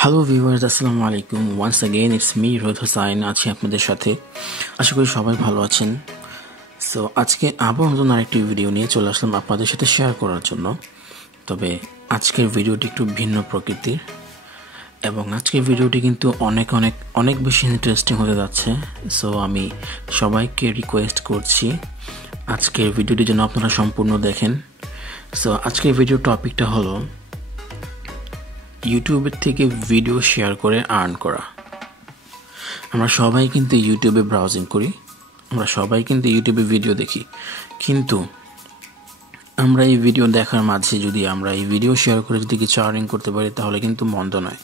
Hello viewers, আসসালামু আলাইকুম। Once again it's me রোদ হোসাইন আছি আপনাদের সাথে। আশা করি সবাই ভালো আছেন। সো আজকে আবার নতুন আরেকটি ভিডিও নিয়ে চলে আসলাম আপনাদের সাথে শেয়ার করার জন্য। তবে আজকের ভিডিওটি একটু ভিন্ন প্রকৃতির এবং আজকের ভিডিওটি কিন্তু অনেক বেশি ইন্টারেস্টিং হতে যাচ্ছে। সো আমি সবাইকে রিকোয়েস্ট করছি আজকের ভিডিওটি যেন আপনারা সম্পূর্ণ দেখেন। সো আজকের ভিডিও টপিকটা হলো ইউটিউবের থেকে ভিডিও শেয়ার করে আর্ন করা। আমরা সবাই কিন্তু ইউটিউবে ব্রাউজিং করি, আমরা সবাই কিন্তু ইউটিউবে ভিডিও দেখি, কিন্তু আমরা এই ভিডিও দেখার মাঝে যদি আমরা এই ভিডিও শেয়ার করে যদি কিছু আর্নিং করতে পারি তাহলে কিন্তু মন্দ নয়।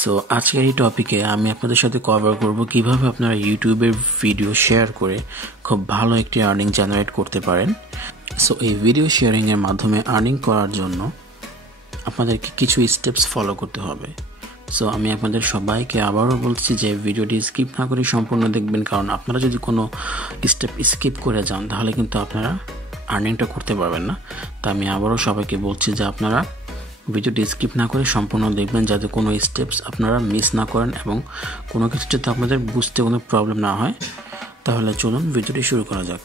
সো আজকের এই টপিকে আমি আপনাদের সাথে কভার করব কিভাবে আপনারা ইউটিউবের ভিডিও শেয়ার করে খুব ভালো একটি আর্নিং জেনারেট করতে পারেন। সো এই ভিডিও শেয়ারিংয়ের মাধ্যমে আর্নিং করার জন্য আপনাদেরকে কিছু স্টেপস ফলো করতে হবে। সো আমি আপনাদের সবাইকে আবারও বলছি যে ভিডিওটি স্কিপ না করে সম্পূর্ণ দেখবেন, কারণ আপনারা যদি কোনো স্টেপ স্কিপ করে যান তাহলে কিন্তু আপনারা আর্নিংটা করতে পারবেন না। তা আমি আবারও সবাইকে বলছি যে আপনারা ভিডিওটি স্কিপ না করে সম্পূর্ণ দেখবেন, যাতে কোনো স্টেপস আপনারা মিস না করেন এবং কোনো কিছু যাতে আপনাদের বুঝতে কোনো প্রবলেম না হয়। তাহলে চলুন ভিডিওটি শুরু করা যাক।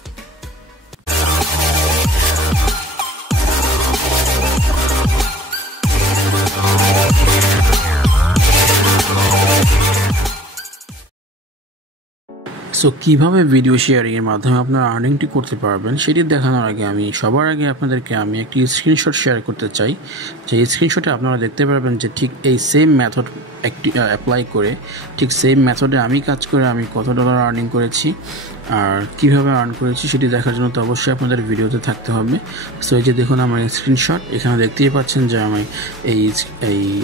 সো কীভাবে ভিডিও শেয়ারিংয়ের মাধ্যমে আপনারা আর্নিংটি করতে পারবেন সেটি দেখানোর আগে সবার আগে আপনাদেরকে একটি স্ক্রিনশট শেয়ার করতে চাই। যে স্ক্রিনশটে আপনারা দেখতে পারবেন যে ঠিক এই সেম মেথড অ্যাপ্লাই করে ঠিক সেম মেথডে আমি কাজ করে আমি কত ডলার আর্নিং করেছি আর কীভাবে আর্ন করেছি সেটি দেখার জন্য তো অবশ্যই আপনাদের ভিডিওতে থাকতে হবে। সো এই যে দেখুন আমার স্ক্রিনশট, এখানে দেখতেই পাচ্ছেন যে আমি এই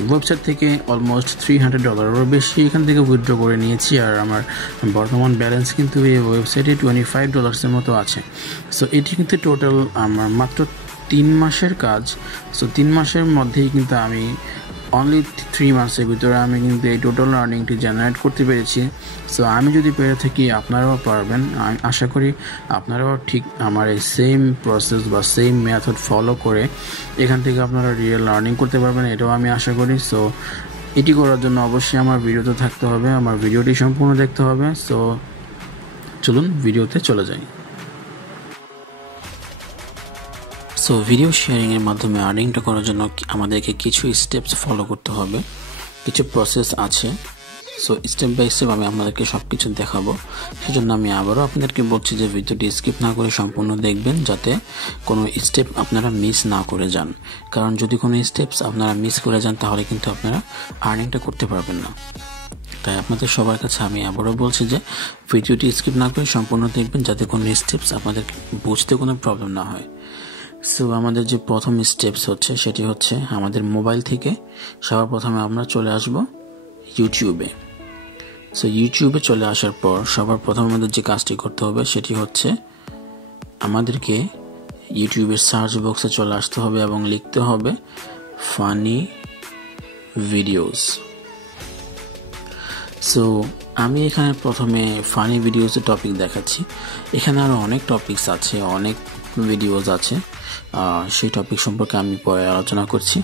ওয়েবসাইট থেকে অলমোস্ট $300 বেশি এখান থেকে উইথড্র করে নিয়েছি। আর আমার বর্তমান ব্যালেন্স কিন্তু এই ওয়েবসাইটে $25 মতো আছে। সো এটি কিন্তু টোটাল আমার মাত্র 3 মাসের কাজ। সো 3 মাসের মধ্যেই কিন্তু আমি অনলি 3 মাসের ভিতরে আমি কিন্তু এই টোটাল আর্নিংটি জেনারেট করতে পেরেছি। সো আমি যদি পেরে থাকি আপনারাও পারবেন। আমি আশা করি আপনারাও ঠিক আমার এই সেম প্রসেস বা সেম মেথড ফলো করে এখান থেকে আপনারা রিয়েল আর্নিং করতে পারবেন, এটাও আমি আশা করি। সো এটি করার জন্য অবশ্যই আমার ভিডিওতে থাকতে হবে, আমার ভিডিওটি সম্পূর্ণ দেখতে হবে। সো চলুন ভিডিওতে চলে যাই। সো ভিডিও শেয়ারিংয়ের মাধ্যমে আর্নিংটা করার জন্য আমাদেরকে কিছু স্টেপস ফলো করতে হবে, কিছু প্রসেস আছে। সো স্টেপ বাই স্টেপ আমি আপনাদেরকে সব কিছু দেখাবো। সেজন্য আমি আবারও আপনাদেরকে বলছি যে ভিডিওটি স্কিপ না করে সম্পূর্ণ দেখবেন, যাতে কোনো স্টেপ আপনারা মিস না করে যান। কারণ যদি কোনো স্টেপস আপনারা মিস করে যান তাহলে কিন্তু আপনারা আর্নিংটা করতে পারবেন না। তাই আপনাদের সবার কাছে আমি আবারও বলছি যে ভিডিওটি স্কিপ না করে সম্পূর্ণ দেখবেন, যাতে কোনো স্টেপস আপনাদের বুঝতে কোনো প্রবলেম না হয়। সো আমাদের যে প্রথম স্টেপস হচ্ছে সেটি হচ্ছে আমাদের মোবাইল থেকে সবার প্রথমে আমরা চলে আসব ইউটিউবে। সো ইউটিউবে চলে আসার পর সবার প্রথম আমাদের যে কাজটি করতে হবে সেটি হচ্ছে আমাদেরকে ইউটিউবের সার্চ বক্সে চলে আসতে হবে এবং লিখতে হবে ফানি ভিডিওস। সো আমি এখানে প্রথমে ফানি ভিডিওসের টপিক দেখাচ্ছি। এখানে আরও অনেক টপিকস আছে, অনেক ভিডিওস আছে, সেই টপিক সম্পর্কে আমি পরে আলোচনা করছি।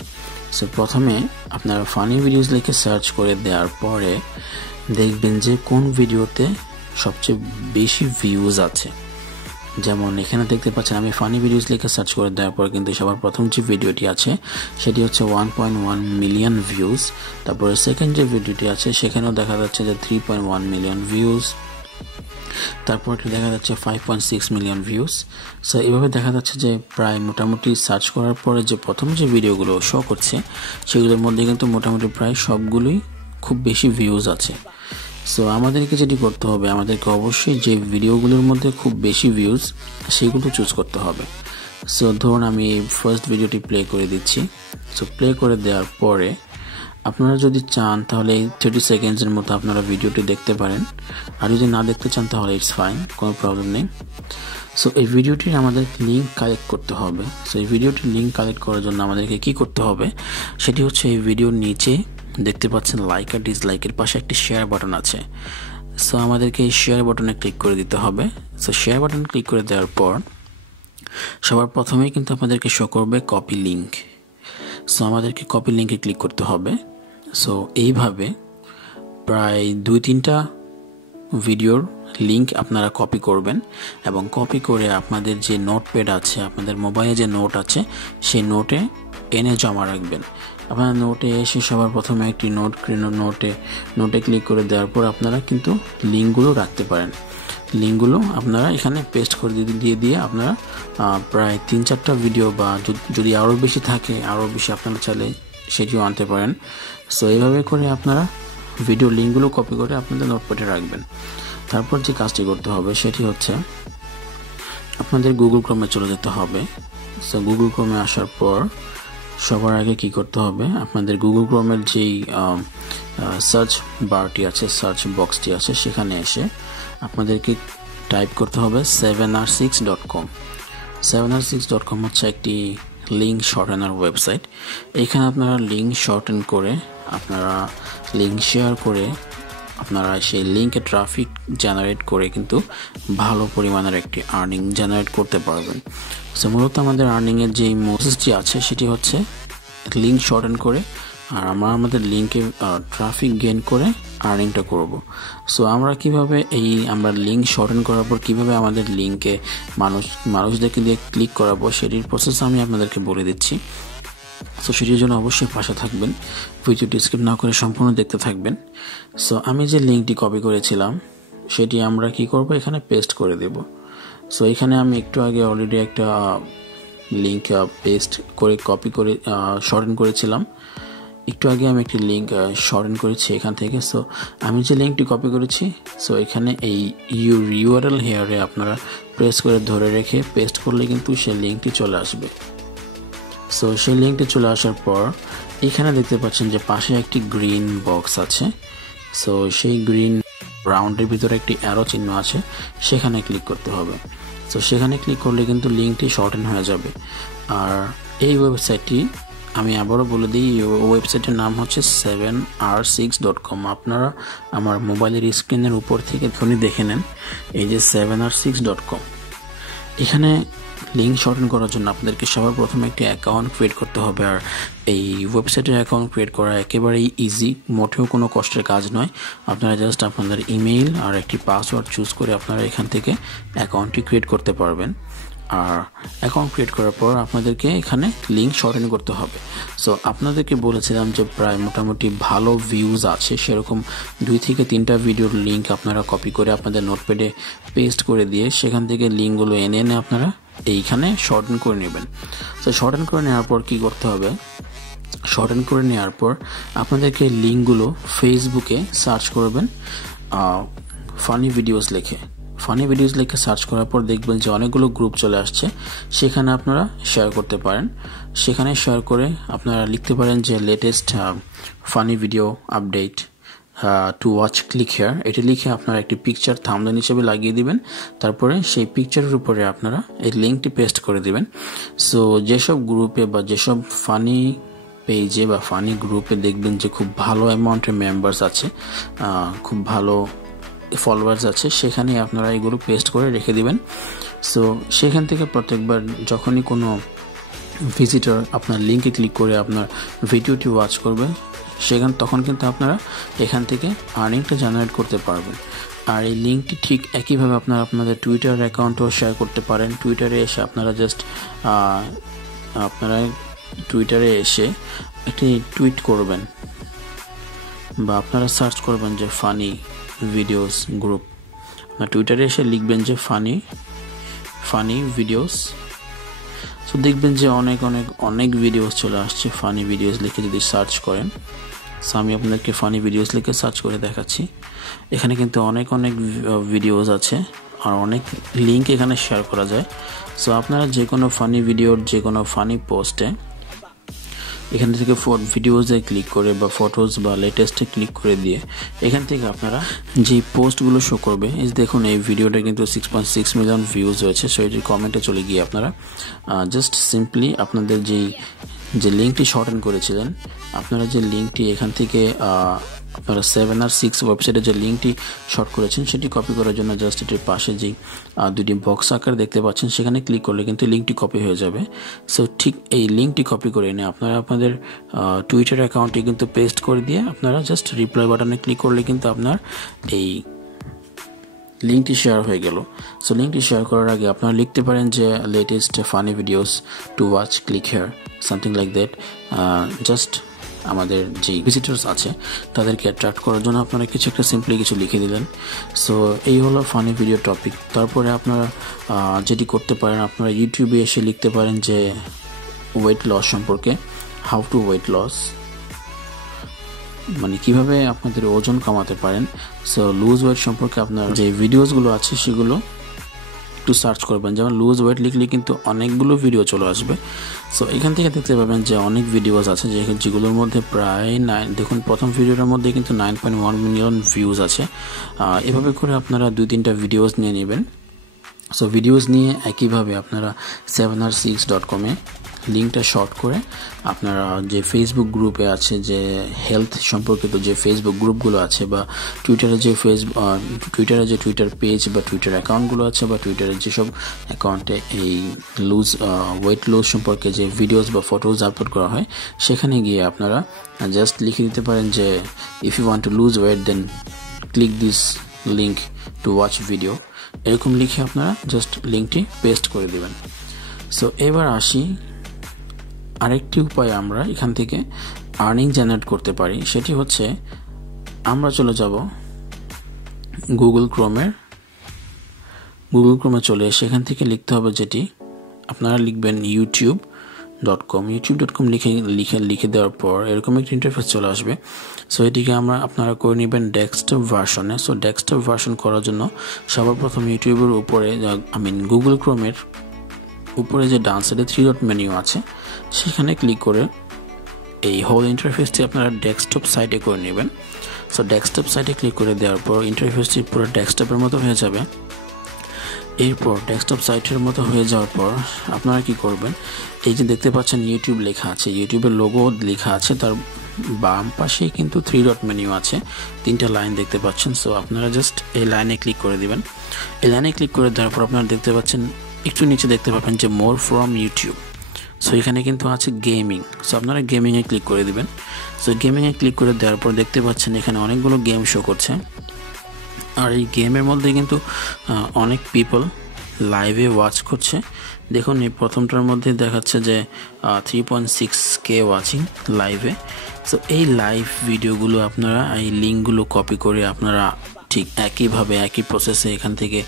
সো প্রথমে আপনারা ফানি ভিডিওস লিখে সার্চ করে দেওয়ার পরে দেখবেন যে কোন ভিডিওতে সবচেয়ে বেশি ভিউজ আছে। যেমন এখানে দেখতে পাচ্ছেন আমি ফানি ভিডিওস লিখে সার্চ করে দেওয়ার পর কিন্তু সবার প্রথম যে ভিডিওটি আছে সেটি হচ্ছে 1.1 মিলিয়ন ভিউজ। তারপরে সেকেন্ড যে ভিডিওটি আছে সেখানেও দেখা যাচ্ছে যে 3.1 মিলিয়ন ভিউজ। তারপর দেখা যাচ্ছে 5.6 মিলিয়ন ভিউজ। সো এভাবে দেখা যাচ্ছে যে প্রায় মোটামুটি সার্চ করার পরে যে প্রথম যে ভিডিওগুলো শো করছে সেগুলোর মধ্যে কিন্তু মোটামুটি প্রায় সবগুলোই খুব বেশি ভিউজ আছে। সো আমাদেরকে যেটি করতে হবে, আমাদেরকে অবশ্যই যে ভিডিওগুলোর মধ্যে খুব বেশি ভিউজ সেগুলো চুজ করতে হবে। সো ধরুন আমি ফার্স্ট ভিডিওটি প্লে করে দিচ্ছি। সো প্লে করে দেওয়ার পরে আপনারা যদি চান তাহলে 30 সেকেন্ডসের মতো আপনারা ভিডিওটি দেখতে পারেন, আর যদি না দেখতে চান তাহলে ইটস ফাইন, কোনো প্রবলেম নেই। সো এই ভিডিওটির আমাদের লিঙ্ক কালেক্ট করতে হবে। সো এই ভিডিওটির লিঙ্ক কালেক্ট করার জন্য আমাদেরকে কি করতে হবে সেটি হচ্ছে এই ভিডিওর নিচে দেখতে পাচ্ছেন লাইক আর ডিসলাইকের পাশে একটি শেয়ার বাটন আছে। সো আমাদেরকে এই শেয়ার বাটনে ক্লিক করে দিতে হবে। সো শেয়ার বাটনে ক্লিক করে দেওয়ার পর সবার প্রথমেই কিন্তু আপনাদেরকে শো করবে কপি লিঙ্ক। সো আমাদেরকে কপি লিঙ্কে ক্লিক করতে হবে। সো এইভাবে প্রায় 2-3টা ভিডিওর লিংক আপনারা কপি করবেন এবং কপি করে আপনাদের যে নোটপ্যাড আছে, আপনাদের মোবাইলে যে নোট আছে, সেই নোটে এনে জমা রাখবেন। আপনার নোটে এসে সবার প্রথমে একটি নোটে ক্লিক করে দেওয়ার পর আপনারা কিন্তু লিঙ্কগুলো রাখতে পারেন। লিঙ্কগুলো আপনারা এখানে পেস্ট করে দিয়ে আপনারা প্রায় 3-4টা ভিডিও বা যদি আরও বেশি থাকে, আরও বেশি আপনারা চাইলে সেটিও আনতে পারেন। সো এইভাবে করে আপনারা ভিডিও লিঙ্কগুলো কপি করে আপনাদের নোটপ্যাডে রাখবেন। তারপর যে কাজটি করতে হবে সেটি হচ্ছে আপনাদের গুগল ক্রোমে চলে যেতে হবে। সো গুগল ক্রোমে আসার পর সবার আগে কি করতে হবে, আপনাদের গুগল ক্রোমের যেই সার্চ বারটি আছে, সার্চ বক্সটি আছে, সেখানে এসে আপনাদেরকে টাইপ করতে হবে 7r6.com। 7r6.com হচ্ছে একটি লিঙ্ক শর্টেনার ওয়েবসাইট। এখানে আপনারা লিঙ্ক শর্টেন করে আপনারা লিঙ্ক শেয়ার করে আপনারা সেই লিঙ্কে ট্রাফিক জেনারেট করে কিন্তু ভালো পরিমাণের একটি আর্নিং জেনারেট করতে পারবেন। সো মূলত আমাদের আর্নিংয়ের যেই প্রসেসটি আছে সেটি হচ্ছে লিঙ্ক শর্টেন করে আর আমাদের লিঙ্কে ট্রাফিক গেইন করে আর্নিংটা করব। সো আমরা কিভাবে আমরা লিঙ্ক শর্টেন করার পর কীভাবে আমাদের লিঙ্কে মানুষদেরকে দিয়ে ক্লিক করাবো সেটির প্রসেস আমি আপনাদেরকে বলে দিচ্ছি। সো সেটির জন্য অবশ্যই পাশে থাকবেন, ভিডিওটি স্কিপ না করে সম্পূর্ণ দেখতে থাকবেন। সো আমি যে লিঙ্কটি কপি করেছিলাম সেটি আমরা কি করব, এখানে পেস্ট করে দেব। সো এখানে আমি একটু আগে অলরেডি একটা লিঙ্ক পেস্ট করে কপি করে শর্টেন করেছিলাম। একটু আগে আমি একটি লিঙ্ক শর্টেন করেছি এখান থেকে। সো আমি যে লিঙ্কটি কপি করেছি, সো এখানে এই ইউআরএল হেয়ারে আপনারা প্রেস করে ধরে রেখে পেস্ট করলে কিন্তু সেই লিঙ্কটি চলে আসবে। সো সেই লিঙ্কটি চলে আসার পর এখানে দেখতে পাচ্ছেন যে পাশে একটি গ্রিন বক্স আছে। সো সেই গ্রিন রাউন্ডের ভিতরে একটি অ্যারো চিহ্ন আছে, সেখানে ক্লিক করতে হবে। সো সেখানে ক্লিক করলে কিন্তু লিঙ্কটি শর্টেন হয়ে যাবে। আর এই ওয়েবসাইটটি আমি আবারও বলে দিই, ওয়েবসাইটের নাম হচ্ছে 7r6.com। আপনারা আমার মোবাইলের স্ক্রিনের উপর থেকে ফোনে দেখে নেন, এই যে 7r6.com। এখানে লিঙ্ক শর্টেন করার জন্য আপনাদেরকে সবার প্রথমে একটি অ্যাকাউন্ট ক্রিয়েট করতে হবে। আর এই ওয়েবসাইটের অ্যাকাউন্ট ক্রিয়েট করা একেবারেই ইজি, মোটেও কোনো কষ্টের কাজ নয়। আপনারা জাস্ট আপনাদের ইমেইল আর একটি পাসওয়ার্ড চুজ করে আপনারা এখান থেকে অ্যাকাউন্টটি ক্রিয়েট করতে পারবেন। আর অ্যাকাউন্ট ক্রিয়েট করার পর আপনাদেরকে এখানে লিঙ্ক শর্টেন করতে হবে। সো আপনাদেরকে বলেছিলাম যে প্রায় মোটামুটি ভালো ভিউজ আছে, সেরকম 2-3টা ভিডিওর লিঙ্ক আপনারা কপি করে আপনাদের নোটপ্যাডে পেস্ট করে দিয়ে সেখান থেকে লিঙ্কগুলো এনে আপনারা এইখানে শর্টেন করে নেবেন। তো শর্টেন করে নেওয়ার পর কি করতে হবে, শর্টেন করে নেওয়ার পর আপনাদেরকে লিঙ্কগুলো ফেসবুকে সার্চ করবেন ফানি ভিডিওস লিখে সার্চ করার পর দেখবেন যে অনেকগুলো গ্রুপ চলে আসছে, সেখানে আপনারা শেয়ার করতে পারেন। সেখানে শেয়ার করে আপনারা লিখতে পারেন যে latest funny video update two watch, click here. এটি লিখে আপনারা একটি পিকচার থাম্বনেল হিসেবে লাগিয়ে দিবেন। তারপরে সেই পিকচারের উপরে আপনারা এই লিঙ্কটি পেস্ট করে দিবেন। সো যেসব গ্রুপে বা যেসব ফানি পেজে বা ফানি গ্রুপে দেখবেন যে খুব ভালো অ্যামাউন্টের মেম্বার্স আছে, খুব ভালো ফলোয়ার্স আছে, সেখানে আপনারা এগুলো পেস্ট করে রেখে দিবেন। সো সেখান থেকে প্রত্যেকবার যখনই কোনো ভিজিটর আপনার লিঙ্কে ক্লিক করে আপনার ভিডিওটি ওয়াচ করবে, তখন কিন্তু আপনারা এখান থেকে আর্নিংটা জেনারেট করতে পারবেন। আর এই লিঙ্কটি ঠিক একইভাবে আপনারা আপনাদের টুইটার অ্যাকাউন্টেও শেয়ার করতে পারেন। টুইটারে এসে আপনারা টুইটারে এসে একটি টুইট করবেন বা আপনারা সার্চ করবেন যে ফানি ভিডিওস গ্রুপ। আপনার টুইটারে এসে লিখবেন যে ফানি ভিডিওস। সো দেখবেন যে অনেক ভিডিওস চলে আসছে ফানি ভিডিওস লিখে যদি সার্চ করেন। সো আমি আপনাদেরকে ফানি ভিডিওস লিখে সার্চ করে দেখাচ্ছি। এখানে কিন্তু অনেক ভিডিওস আছে আর অনেক লিঙ্ক এখানে শেয়ার করা যায়। সো আপনারা যে কোনো ফানি ভিডিওর যে কোনো ফানি পোস্টে এখান থেকে ভিডিওসে ক্লিক করে বা ফটোস বা লেটেস্টে ক্লিক করে দিয়ে এখান থেকে আপনারা যে পোস্টগুলো শো করবে, এই দেখুন এই ভিডিওটা কিন্তু 6.6 মিলিয়ন ভিউজ হয়েছে। সো এটির কমেন্টে চলে গিয়ে আপনারা জাস্ট সিম্পলি আপনাদের যে লিঙ্কটি শর্টেন করেছিলেন, আপনারা যে লিঙ্কটি এখান থেকে আপনারা 7 আর 6 ওয়েবসাইটে যে লিঙ্কটি শর্ট করেছেন সেটি কপি করার জন্য জাস্ট এটির পাশে যে দুটি বক্স আকার দেখতে পাচ্ছেন সেখানে ক্লিক করলে কিন্তু লিঙ্কটি কপি হয়ে যাবে। সো ঠিক এই লিঙ্কটি কপি করে এনে আপনারা আপনাদের টুইটার অ্যাকাউন্টে কিন্তু পেস্ট করে দিয়ে আপনারা জাস্ট রিপ্লাই বাটনে ক্লিক করলে কিন্তু আপনার এই লিঙ্কটি শেয়ার হয়ে গেল। সো লিঙ্কটি শেয়ার করার আগে আপনারা লিখতে পারেন যে latest funny videos two watch, click here, something like that. Just আমাদের যে ভিজিটার্স আছে তাদেরকে অ্যাট্রাক্ট করার জন্য আপনারা কিছু একটা সিম্পলি কিছু লিখে দিলেন। সো এই হলো ফানি ভিডিও টপিক। তারপরে আপনারা যেটি করতে পারেন, আপনারা ইউটিউবে এসে লিখতে পারেন যে ওয়েট লস সম্পর্কে, হাউ টু ওয়েট লস, মানে কিভাবে আপনাদের ওজন কমাতে পারেন। সো লুজ ওয়েট সম্পর্কে আপনার যে ভিডিওসগুলো আছে সেগুলো একটু সার্চ করবেন, যেমন লুজ ওয়েট লিখলে কিন্তু অনেকগুলো ভিডিও চলে আসবে। সো এখান থেকে দেখতে পাবেন যে অনেক ভিডিওস আছে যেগুলোর মধ্যে প্রায় দেখুন প্রথম ভিডিওটার মধ্যে কিন্তু 9.1 মিলিয়ন ভিউজ আছে। এভাবে করে আপনারা 2-3টা ভিডিওস নিয়ে নেবেন। সো ভিডিওস নিয়ে একইভাবে আপনারা 7r6.com লিঙ্কটা শর্ট করে আপনারা যে ফেসবুক গ্রুপে আছে, যে হেলথ সম্পর্কিত যে ফেসবুক গ্রুপগুলো আছে, বা টুইটারে যে টুইটার পেজ বা টুইটার অ্যাকাউন্টগুলো আছে, বা টুইটারের যেসব অ্যাকাউন্টে এই ওয়েট লুজ সম্পর্কে যে ভিডিওস বা ফটোজ আপলোড করা হয় সেখানে গিয়ে আপনারা জাস্ট লিখে দিতে পারেন যে if you want to lose weight then click this link to watch video. এরকম লিখে আপনারা জাস্ট লিঙ্কটি পেস্ট করে দেবেন। সো এবার আসি আরেকটি উপায় আমরা এখান থেকে আর্নিং জেনারেট করতে পারি, সেটি হচ্ছে আমরা চলে যাব গুগল ক্রোমে চলে সেখান থেকে লিখতে হবে যেটি আপনারা লিখবেন youtube.com লিখে দেওয়ার পর এরকম একটা ইন্টারফেস চলে আসবে। সো এটিকে আপনারা করে নেবেন ডেস্কটপ ভার্সনে। সো ডেস্কটপ ভার্সন করার জন্য সবার প্রথম ইউটিউবের উপরে গুগল ক্রোমের উপরে যে ডান সাইডে 3 ডট মেনু আছে সেখানে ক্লিক করে এই হোল ইন্টারফেসটি আপনারা ডেস্কটপ সাইটে করে নেবেন। সো ডেস্কটপ সাইটে ক্লিক করে দেওয়ার পর ইন্টারফেসটি পুরো ডেস্কটপের মতো হয়ে যাবে। এরপর ডেস্কটপ সাইটের মতো হয়ে যাওয়ার পর আপনারা কি করবেন, এই যে দেখতে পাচ্ছেন ইউটিউব লেখা আছে, ইউটিউবের লোগো লেখা আছে, তার বাম পাশে কিন্তু 3 ডট মেনু আছে, 3টা লাইন দেখতে পাচ্ছেন। সো আপনারা জাস্ট এই লাইনে ক্লিক করে দিবেন। এই লাইনে ক্লিক করে দেওয়ার পর আপনারা দেখতে পাচ্ছেন একটু নিচে দেখতে পাবেন যে মোর ফ্রম ইউটিউব। সো এখানে কিন্তু আছে গেমিং। সো আপনারা গেমিংয়ে ক্লিক করে দিবেন। সো গেমিংয়ে ক্লিক করে দেওয়ার পর দেখতে পাচ্ছেন এখানে অনেকগুলো গেম শো করছে, আর এই গেমের মধ্যে কিন্তু অনেক পিপল লাইভে ওয়াচ করছে। দেখুন এই প্রথমটার মধ্যে দেখাচ্ছে যে 3.6K ওয়াচিং লাইভে। সো এই লাইভ ভিডিওগুলো আপনারা এই লিঙ্কগুলো কপি করে আপনারা ঠিক একইভাবে একই প্রসেসে এখান থেকে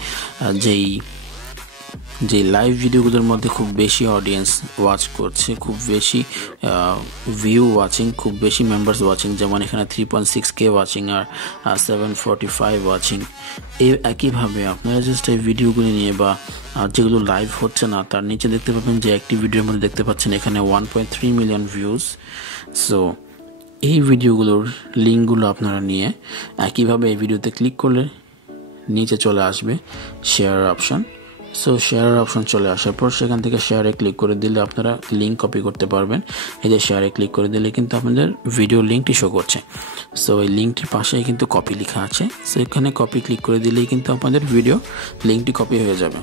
যে লাইভ ভিডিওগুলোর মধ্যে খুব বেশি অডিয়েন্স ওয়াচ করছে, খুব বেশি ভিউ ওয়াচিং, খুব বেশি মেম্বার্স ওয়াচিং, যেমন এখানে 3.6K ওয়াচিং আর 745 ওয়াচিং, এই একইভাবে আপনারা জাস্ট এই ভিডিওগুলি নিয়ে বা যেগুলো লাইভ হচ্ছে না তার নিচে দেখতে পাবেন যে একটি ভিডিওর মধ্যে দেখতে পাচ্ছেন এখানে 1.3 মিলিয়ন ভিউজ। সো এই ভিডিওগুলোর লিঙ্কগুলো আপনারা নিয়ে একইভাবে এই ভিডিওতে ক্লিক করলে নিচে চলে আসবে শেয়ার অপশন। সো শেয়ারের অপশন চলে আসার পর সেখান থেকে শেয়ারে ক্লিক করে দিলে আপনারা লিঙ্ক কপি করতে পারবেন। এই যে শেয়ারে ক্লিক করে দিলে কিন্তু আপনাদের ভিডিও লিঙ্কটি শো করছে। সো এই লিঙ্কটির পাশেই কিন্তু কপি লেখা আছে, সো এখানে কপি ক্লিক করে দিলেই কিন্তু আপনাদের ভিডিও লিঙ্কটি কপি হয়ে যাবে।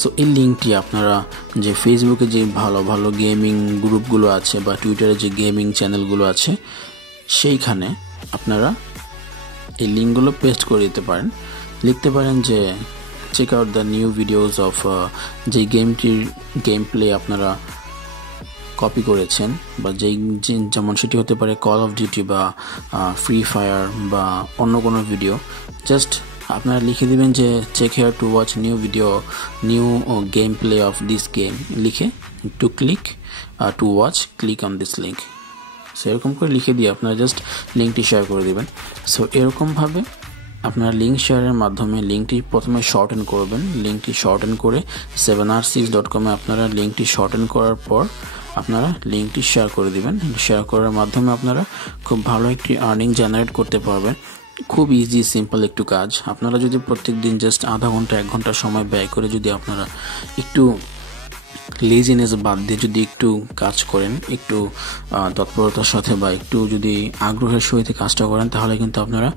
সো এই লিঙ্কটি আপনারা যে ফেসবুকে যে ভালো ভালো গেমিং গ্রুপগুলো আছে বা টুইটারে যে গেমিং চ্যানেলগুলো আছে সেইখানে আপনারা এই লিঙ্কগুলো পেস্ট করে দিতে পারেন। লিখতে পারেন যে check out the new videos of যে গেমটির গেম প্লে আপনারা কপি করেছেন, বা যেমন সেটি হতে পারে কল অফ ডিউটি বা ফ্রি ফায়ার বা অন্য কোনো ভিডিও। জাস্ট আপনারা লিখে দিবেন যে check here to watch new game play of this game, লিখে to click to watch click on this link. So এরকম করে লিখে দিয়ে আপনারা জাস্ট লিঙ্কটি শেয়ার করে দেবেন। সো এরকমভাবে আপনারা লিঙ্ক শেয়ারের মাধ্যমে লিঙ্কটি প্রথমে শর্টেন করবেন। লিঙ্কটি শর্টেন করে 7r6.com আপনারা লিঙ্কটি শর্টেন করার পর আপনারা লিঙ্কটি শেয়ার করে দিবেন। শেয়ার করার মাধ্যমে আপনারা খুব ভালো একটি আর্নিং জেনারেট করতে পারবেন। খুব ইজি সিম্পল একটু কাজ। আপনারা যদি প্রত্যেক দিন জাস্ট আধা ঘন্টা 1 ঘন্টা সময় ব্যয় করে যদি আপনারা একটু লেজিনেস বাদ দিয়ে যদি একটু কাজ করেন, একটু তৎপরতার সাথে বা একটু যদি আগ্রহের সহিত কাজটা করেন, তাহলে কিন্তু আপনারা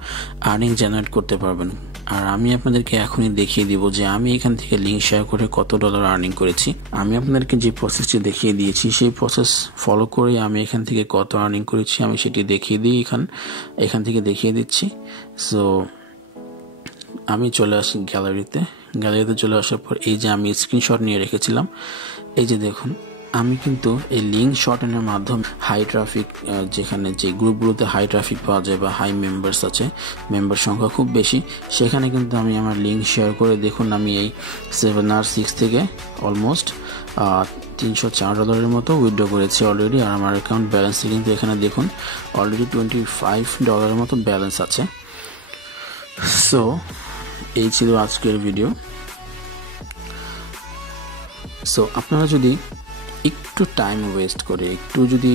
আর্নিং জেনারেট করতে পারবেন। আর আমি আপনাদেরকে এখনই দেখিয়ে দিব যে আমি এখান থেকে লিঙ্ক শেয়ার করে কত ডলার আর্নিং করেছি। আমি আপনাদেরকে যে প্রসেসটি দেখিয়ে দিয়েছি সেই প্রসেস ফলো করে আমি এখান থেকে কত আর্নিং করেছি আমি সেটি দেখিয়ে দিই, এখান থেকে দেখিয়ে দিচ্ছি। সো আমি চলে আসি গ্যালারিতে চলে আসার পর এই যে আমি স্ক্রিনশট নিয়ে রেখেছিলাম, এই যে দেখুন আমি কিন্তু এই লিঙ্ক শর্টেনের মাধ্যমে হাই ট্রাফিক, যেখানে যে গ্রুপগুলোতে হাই ট্রাফিক পাওয়া যায় বা হাই মেম্বার্স আছে, মেম্বার সংখ্যা খুব বেশি, সেখানে কিন্তু আমি আমার লিঙ্ক শেয়ার করে দেখুন আমি এই 7R6 থেকে অলমোস্ট $304 মতো উইথড্র করেছি অলরেডি। আর আমার অ্যাকাউন্ট ব্যালেন্সে কিন্তু এখানে দেখুন অলরেডি $25 মতো ব্যালেন্স আছে। সো এই ছিল আজকের ভিডিও। সো আপনারা যদি একটু টাইম ওয়েস্ট করে, একটু যদি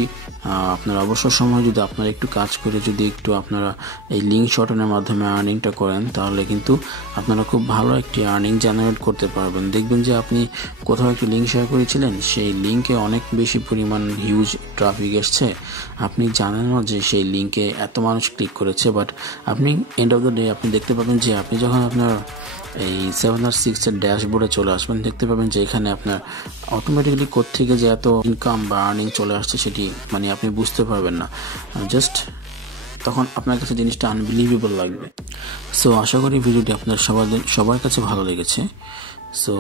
আপনার অবসর সময় যদি আপনারা একটু কাজ করে যদি একটু আপনারা এই লিঙ্ক শর্টনের মাধ্যমে আর্নিংটা করেন, তাহলে কিন্তু আপনারা খুব ভালো একটি আর্নিং জেনারেট করতে পারবেন। দেখবেন যে আপনি কোথাও একটি লিঙ্ক শেয়ার করেছিলেন, সেই লিঙ্কে অনেক বেশি পরিমাণ হিউজ ট্রাফিক এসছে, আপনি জানেন না যে সেই লিঙ্কে এত মানুষ ক্লিক করেছে, বাট আপনি এন্ড অফ দ্য ডে আপনি দেখতে পাবেন যে আপনি যখন আপনার এই 7R6 এর ড্যাশবোর্ডে চলে আসবেন, দেখতে পাবেন যে এখানে আপনার অটোমেটিক্যালি কোত্থেকে যে এত ইনকাম বা আর্নিং চলে আসছে সেটি মানে আপনি বুঝতে পারবেন না, জাস্ট তখন আপনার কাছে জিনিসটা আনবিলিভেবল লাগবে। সো আশা করি ভিডিওটি আপনার সবার কাছে ভালো লেগেছে। সো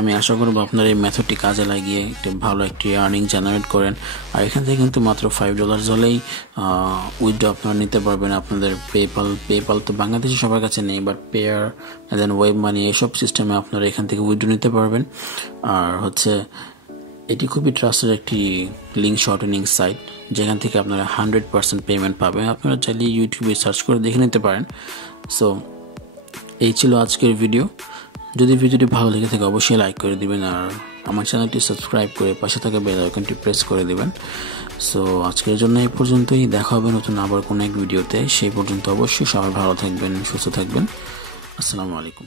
আমি আশা করবো আপনার এই মেথডটি কাজে লাগিয়ে একটা ভালো একটি আর্নিং জেনারেট করেন। আর এখান থেকে কিন্তু মাত্র $5 হলেই উইথড্র আপনারা নিতে পারবেন। আপনাদের পেপাল তো বাংলাদেশে সবার কাছে নেই, but Payeer then WebMoney এসব সিস্টেমে আপনারা এখান থেকে উইথড্র নিতে পারবেন। আর এটি খুবই ট্রাস্টেড একটি লিঙ্ক শর্টেনিং সাইট, যেখান থেকে আপনারা 100% পেমেন্ট পাবেন। আপনারা চাইলে ইউটিউবে সার্চ করে দেখে নিতে পারেন। সো এই ছিল আজকের ভিডিও। যদি ভিডিওটি ভালো লেগে থাকে অবশ্যই লাইক করে দিবেন, আর আমার চ্যানেলটি সাবস্ক্রাইব করে পাশে থাকা বেল আইকনটি প্রেস করে দিবেন। সো আজকের জন্য এই পর্যন্তই, দেখা হবে নতুন আবার কোনো এক ভিডিওতে। সেই পর্যন্ত অবশ্যই সবাই ভালো থাকবেন, সুস্থ থাকবেন। আসসালামু আলাইকুম।